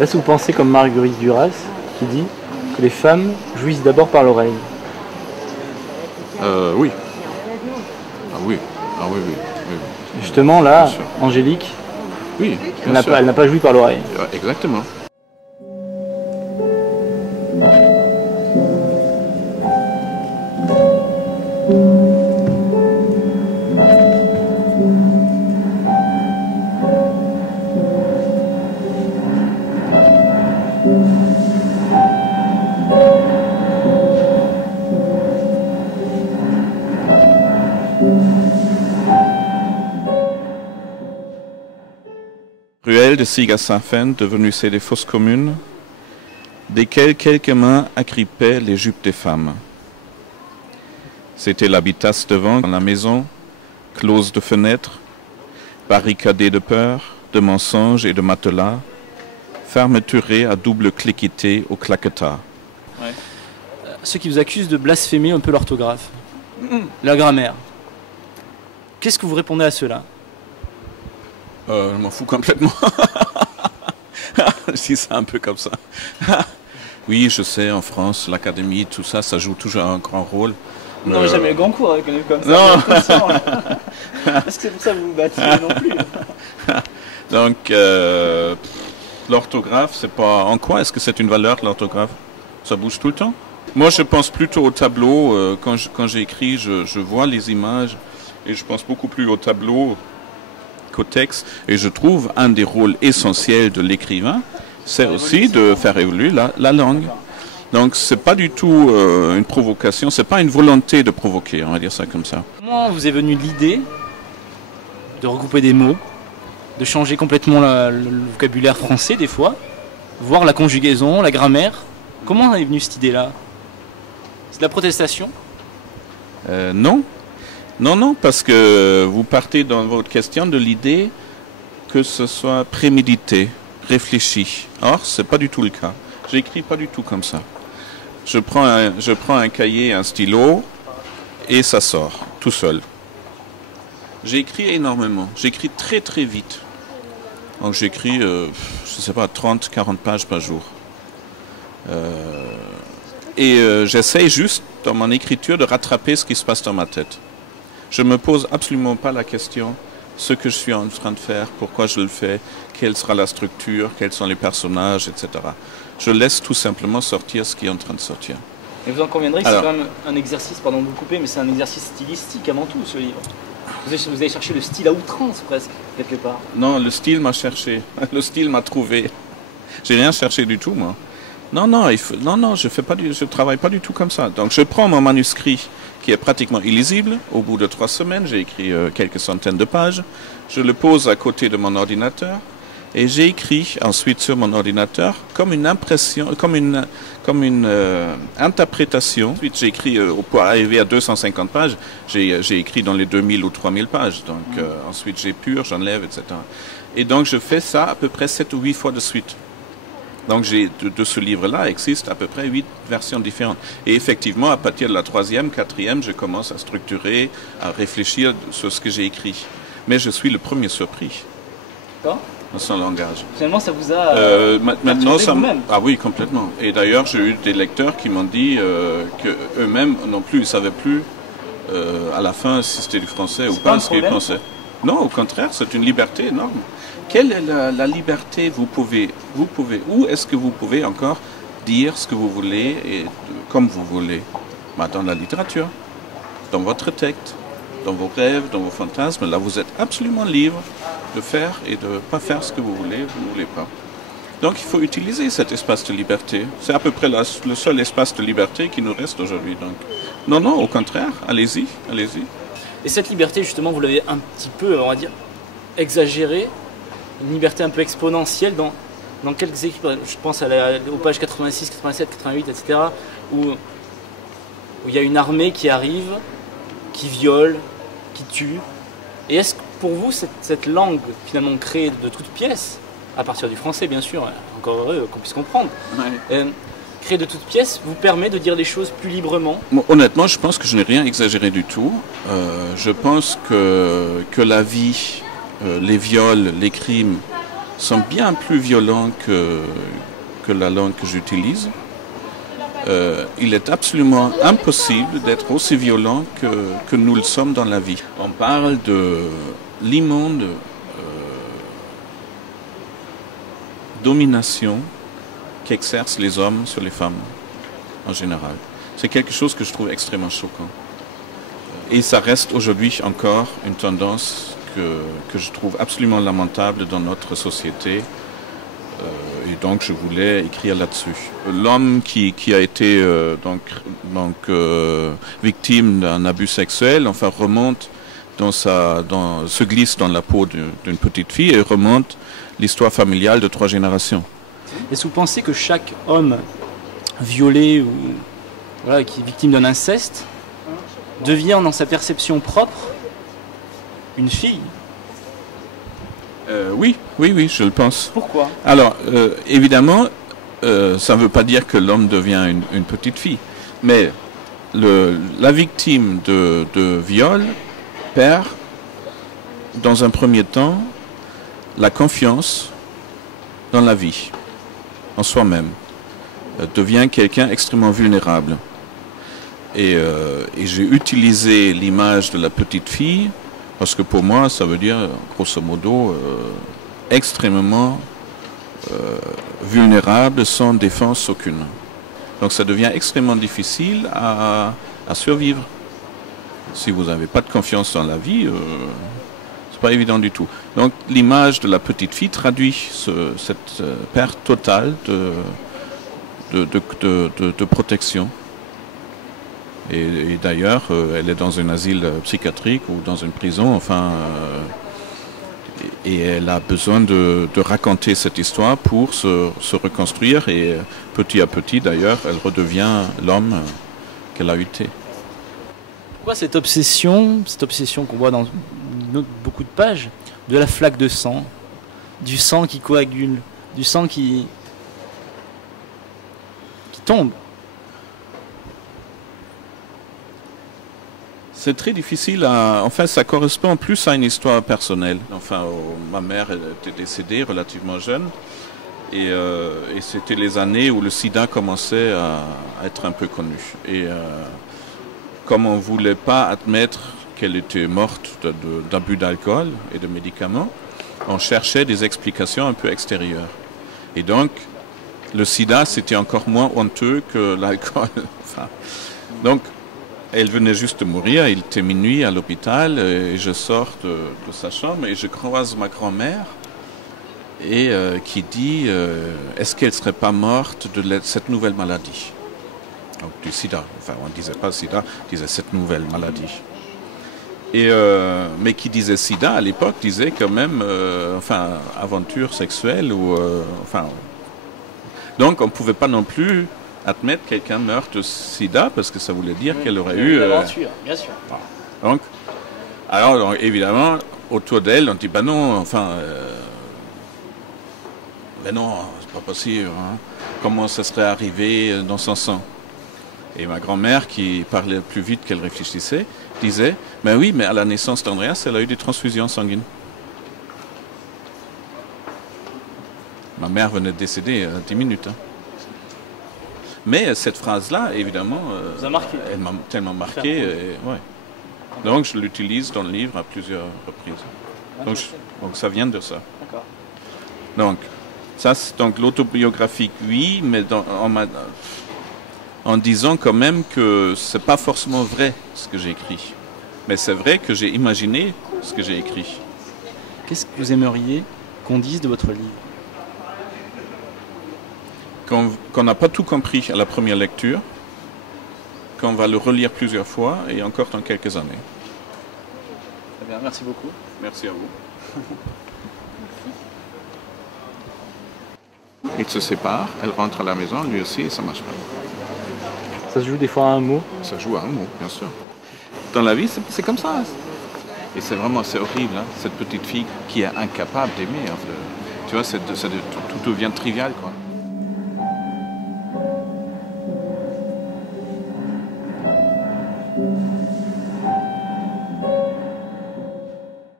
Là, si vous pensez comme Marguerite Duras, qui dit que les femmes jouissent d'abord par l'oreille. Oui. Ah oui. Ah oui, oui. Oui. Justement, là, Angélique, oui, elle n'a pas joui par l'oreille. Exactement. Ruelle de Siga-Saint-Fen, devenue des fosses communes, desquelles quelques mains agrippaient les jupes des femmes. C'était l'habitat devant la maison, close de fenêtres, barricadée de peur, de mensonges et de matelas, fermeturée à double cliqueté au claquetas. Ouais. Ceux qui vous accusent de blasphémer un peu l'orthographe, la grammaire, qu'est-ce que vous répondez à ceux-là? Je m'en fous complètement. Si c'est un peu comme ça. Oui, je sais, en France, l'académie, tout ça, ça joue toujours un grand rôle. Vous n'aurez jamais le grand cours avec un livre comme ça. Non. Est-ce que c'est pour ça que vous vous baptisez non plus? Donc, l'orthographe, c'est pas... En quoi est-ce que c'est une valeur, l'orthographe? Ça bouge tout le temps? Moi, je pense plutôt au tableau. Quand j'écris, je vois les images et je pense beaucoup plus au tableau qu'au texte. Et je trouve un des rôles essentiels de l'écrivain, c'est aussi de faire évoluer la langue. Donc, c'est pas du tout une provocation, c'est pas une volonté de provoquer, on va dire ça comme ça. Comment vous est venue l'idée de regrouper des mots, de changer complètement le vocabulaire français des fois, voir la conjugaison, la grammaire? Comment est venue cette idée-là? C'est de la protestation? Non. Non, parce que vous partez dans votre question de l'idée que ce soit prémédité, réfléchi. Or, c'est pas du tout le cas. J'écris pas du tout comme ça. Je prends un cahier, un stylo, et ça sort, tout seul. J'écris énormément. J'écris très très vite. Donc j'écris, je sais pas, 30, 40 pages par jour. J'essaye juste, dans mon écriture, de rattraper ce qui se passe dans ma tête. Je ne me pose absolument pas la question, ce que je suis en train de faire, pourquoi je le fais, quelle sera la structure, quels sont les personnages, etc. Je laisse tout simplement sortir ce qui est en train de sortir. Et vous en conviendrez que c'est quand même un exercice, pardon de vous couper, mais c'est un exercice stylistique avant tout, ce livre. Vous avez cherché le style à outrance, presque, quelque part. Non, le style m'a cherché. Le style m'a trouvé. J'ai rien cherché du tout, moi. Non, je travaille pas du tout comme ça. Donc, je prends mon manuscrit qui est pratiquement illisible. Au bout de 3 semaines, j'ai écrit quelques centaines de pages. Je le pose à côté de mon ordinateur et j'ai écrit ensuite sur mon ordinateur comme une impression, comme une interprétation. Ensuite, j'ai écrit, pour arriver à 250 pages, j'ai écrit dans les 2000 ou 3000 pages. Donc, ensuite, j'épure, j'enlève, etc. Et donc, je fais ça à peu près 7 ou 8 fois de suite. Donc, de ce livre-là existe à peu près 8 versions différentes. Et effectivement, à partir de la 3e, 4e, je commence à structurer, à réfléchir sur ce que j'ai écrit. Mais je suis le premier surpris. D'accord. Dans son langage. Finalement, ça vous a maintenant, vous-même. Ah oui, complètement. Et d'ailleurs, j'ai eu des lecteurs qui m'ont dit qu'eux-mêmes non plus, ils ne savaient plus à la fin si c'était du français ou pas ce qu'ils pensaient. Non, au contraire, c'est une liberté énorme. Quelle est la liberté vous pouvez, où est-ce que vous pouvez encore dire ce que vous voulez et comme vous voulez? Dans la littérature, dans votre texte, dans vos rêves, dans vos fantasmes. Là, vous êtes absolument libre de faire et de ne pas faire ce que vous voulez, vous ne voulez pas. Donc, il faut utiliser cet espace de liberté. C'est à peu près le seul espace de liberté qui nous reste aujourd'hui. Donc, non, au contraire, allez-y, allez-y. Et cette liberté, justement, vous l'avez un petit peu, on va dire, exagérée, une liberté un peu exponentielle dans quelques équipes, je pense aux pages 86, 87, 88, etc., où il y a une armée qui arrive, qui viole, qui tue. Et est-ce que pour vous, cette langue finalement créée de toutes pièces, à partir du français bien sûr, encore heureux qu'on puisse comprendre, créée de toutes pièces, vous permet de dire les choses plus librement? Honnêtement, je pense que je n'ai rien exagéré du tout. Je pense que la vie, les viols, les crimes, sont bien plus violents que la langue que j'utilise. Il est absolument impossible d'être aussi violent que nous le sommes dans la vie. On parle de l'immonde domination qu'exercent les hommes sur les femmes en général. C'est quelque chose que je trouve extrêmement choquant. Et ça reste aujourd'hui encore une tendance que je trouve absolument lamentable dans notre société. Et donc je voulais écrire là-dessus. L'homme qui a été victime d'un abus sexuel, enfin se glisse dans la peau d'une petite fille et remonte l'histoire familiale de 3 générations. Est-ce que vous pensez que chaque homme violé ou voilà, qui est victime d'un inceste devient dans sa perception propre une fille? Oui, je le pense. Pourquoi? Alors, évidemment, ça ne veut pas dire que l'homme devient une petite fille, mais la victime de viol perd, dans un premier temps, la confiance dans la vie, en soi-même, devient quelqu'un extrêmement vulnérable. Et j'ai utilisé l'image de la petite fille parce que pour moi, ça veut dire, grosso modo, extrêmement vulnérable, sans défense aucune. Donc ça devient extrêmement difficile à survivre. Si vous n'avez pas de confiance dans la vie, c'est pas évident du tout. Donc l'image de la petite fille traduit cette perte totale de protection. Et d'ailleurs, elle est dans un asile psychiatrique ou dans une prison, enfin, et elle a besoin de raconter cette histoire pour se reconstruire. Et petit à petit, d'ailleurs, elle redevient l'homme qu'elle a été. Pourquoi cette obsession qu'on voit dans beaucoup de pages, de la flaque de sang, du sang qui coagule, du sang qui tombe? C'est très difficile enfin, ça correspond plus à une histoire personnelle. Enfin, ma mère était décédée relativement jeune et c'était les années où le sida commençait à être un peu connu. Et comme on ne voulait pas admettre qu'elle était morte d'abus d'alcool et de médicaments, on cherchait des explications un peu extérieures. Et donc, le sida, c'était encore moins honteux que l'alcool. Enfin, donc, elle venait juste de mourir, il était minuit à l'hôpital, et je sors de sa chambre et je croise ma grand-mère et qui dit est-ce qu'elle ne serait pas morte de cette nouvelle maladie? Donc du sida, enfin on ne disait pas sida, on disait cette nouvelle maladie. Et, mais qui disait sida à l'époque disait quand même enfin aventure sexuelle ou enfin. Donc on ne pouvait pas non plus admettre que quelqu'un meurt de sida parce que ça voulait dire qu'elle aurait eu... L'aventure, bien sûr. Donc, alors évidemment, autour d'elle, on dit, ben non, enfin... ben non, c'est pas possible. Hein. Comment ça serait arrivé dans son sang? Et ma grand-mère, qui parlait plus vite qu'elle réfléchissait, disait, ben oui, mais à la naissance d'Andreas, elle a eu des transfusions sanguines. Ma mère venait de décéder 10 minutes. Hein. Mais cette phrase-là, évidemment, elle m'a tellement marqué. Ouais. Donc je l'utilise dans le livre à plusieurs reprises. Donc ça vient de ça. Donc, ça, donc l'autobiographique, oui, mais en disant quand même que c'est pas forcément vrai ce que j'ai écrit. Mais c'est vrai que j'ai imaginé ce que j'ai écrit. Qu'est-ce que vous aimeriez qu'on dise de votre livre? Qu'on n'a pas tout compris à la première lecture, qu'on va le relire plusieurs fois et encore dans quelques années. Très bien, merci beaucoup. Merci à vous. Ils se séparent, elle rentre à la maison, lui aussi, et ça marche pas. Ça se joue des fois à un mot? Ça joue à un mot, bien sûr. Dans la vie, c'est comme ça. Et c'est horrible, hein, cette petite fille qui est incapable d'aimer. Tu vois, tout devient trivial, quoi.